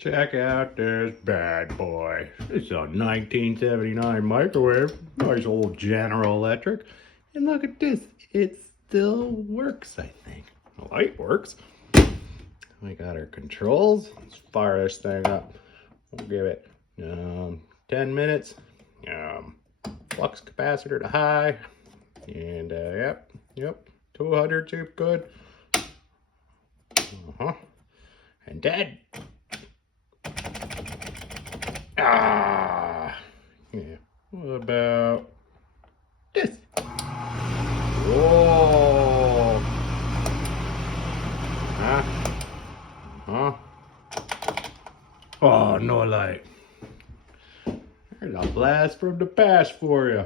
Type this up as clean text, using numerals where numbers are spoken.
Check out this bad boy. It's a 1979 microwave. Nice old General Electric. And look at this. It still works, I think. The light works. We got our controls. Let's fire this thing up. We'll give it 10 minutes. Flux capacitor to high. And yep. 200 too good. And dead. Yeah. What about this? Whoa. Oh, no light. There's a blast from the past for you.